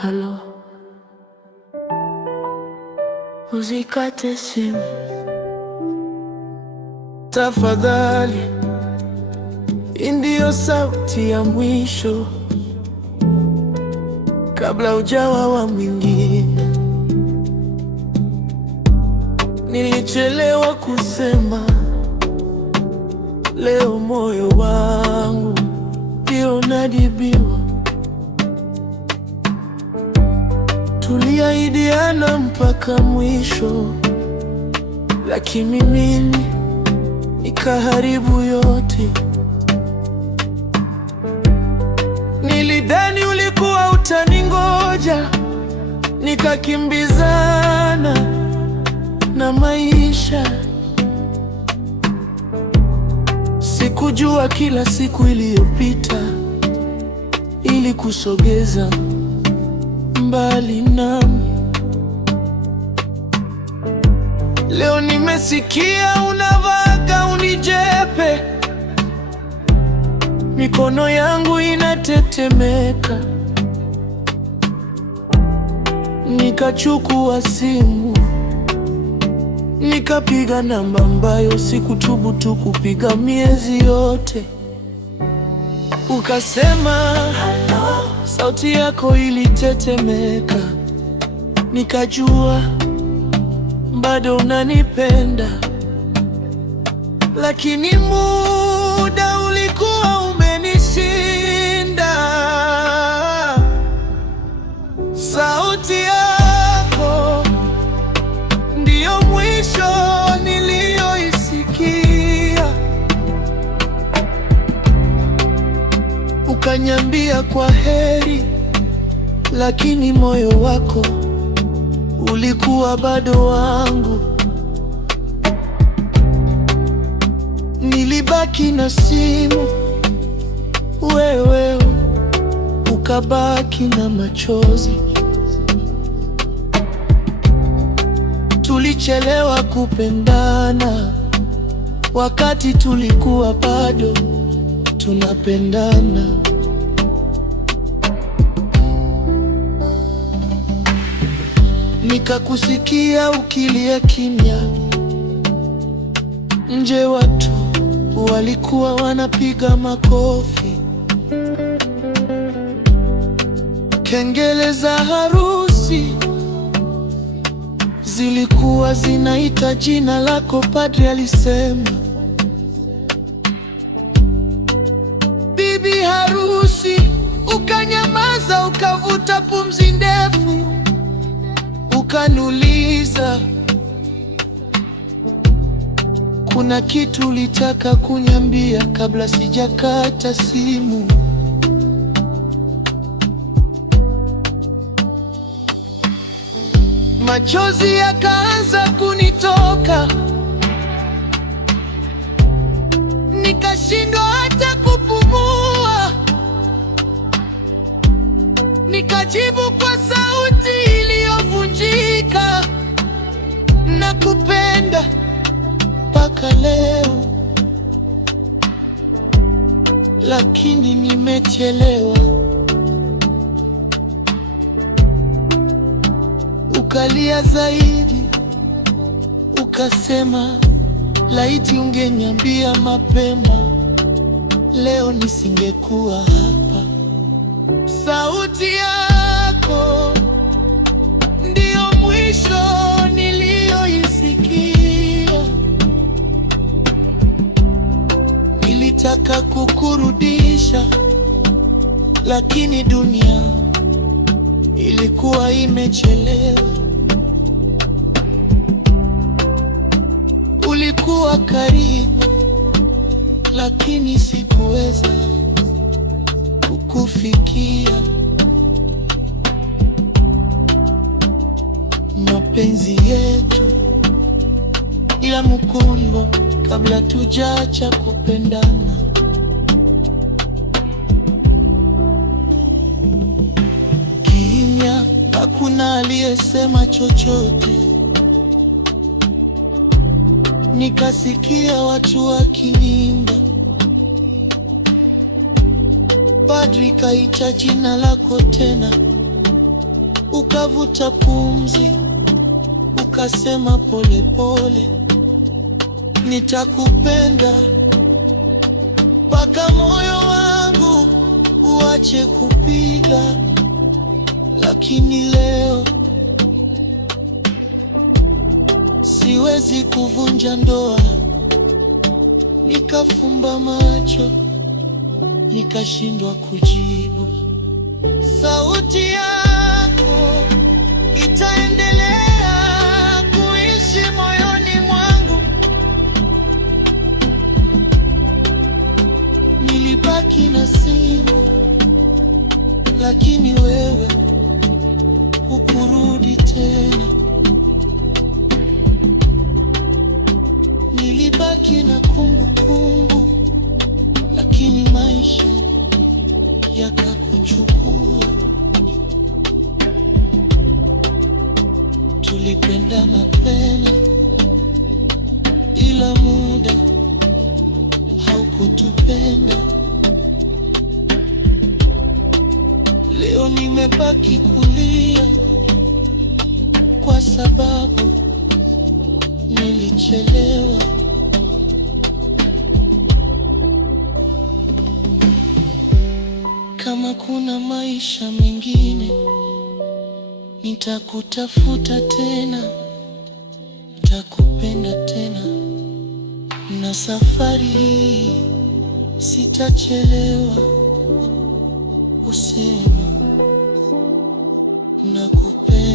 Halo, usikate simu tafadhali, hii ndiyo sauti ya mwisho kabla ujawa wa mwingine. Nilichelewa kusema, leo moyo wangu ndio unadibiwa. Tuliahidiana mpaka mwisho, lakini mimi nikaharibu yote. Nilidhani ulikuwa utaningoja, nikakimbizana na maisha. Sikujua kila siku iliyopita ili kusogeza mbali nami. Leo nimesikia unavaa gauni jeupe, mikono yangu inatetemeka. Nikachukua simu, nikapiga namba ambayo sikuthubutu kupiga miezi yote. Ukasema hello, sauti yako ilitetemeka. Nikajua bado unanipenda, lakini muda ulikuwa umenishinda. Sauti yako ndiyo mwisho niliyoisikia. Ukaniambia kwa heri, lakini moyo wako ulikuwa bado wangu. Nilibaki na simu, wewe ukabaki na machozi. Tulichelewa kupendana wakati tulikuwa bado tunapendana. Nikakusikia ukilia kimya nje, watu walikuwa wanapiga makofi. Kengele za harusi zilikuwa zinaita jina lako. Padri alisema, bibi harusi. Ukanyamaza, ukavuta pumzi ndefu. Ukaniuliza, kuna kitu ulitaka kuniambia kabla sijakata simu. Machozi yakaanza kunitoka, nikashindwa hata kupumua. Nikajibu kwa sauti iliyovunjika, nakupenda mpaka leo, lakini nimechelewa. Ukalia zaidi, ukasema, laiti ungeniambia mapema, leo nisingekuwa hapa. Sauti yako ndiyo mwisho niliyoisikia. Nilitaka kukurudisha, lakini dunia ilikuwa imechelewa. Ulikuwa karibu, lakini sikuweza kukufikia. Mapenzi yetu ila mkungo kabla tujacha kupendana. Kimya, hakuna aliyesema chochote. Nikasikia watu wakiimba, padri kaita jina lako tena, ukavuta pumzi, ukasema pole pole, nitakupenda mpaka moyo wangu uache kupiga. Lakini leo siwezi kuvunja ndoa. Nikafumba macho, nikashindwa kujibu. Sauti yako itaendelea kuishi moyoni mwangu. Nilibaki na simu, lakini wewe hukurudi tena. Nilibaki na kumbukumbu, lakini maisha yakakuchukua. Tulipenda mapema, ila muda haukutupenda. Leo nimebaki kulia kwa sababu nilichelewa. Kama kuna maisha mengine, nitakutafuta tena, nitakupenda tena, na safari hii sitachelewa kusema nakupenda.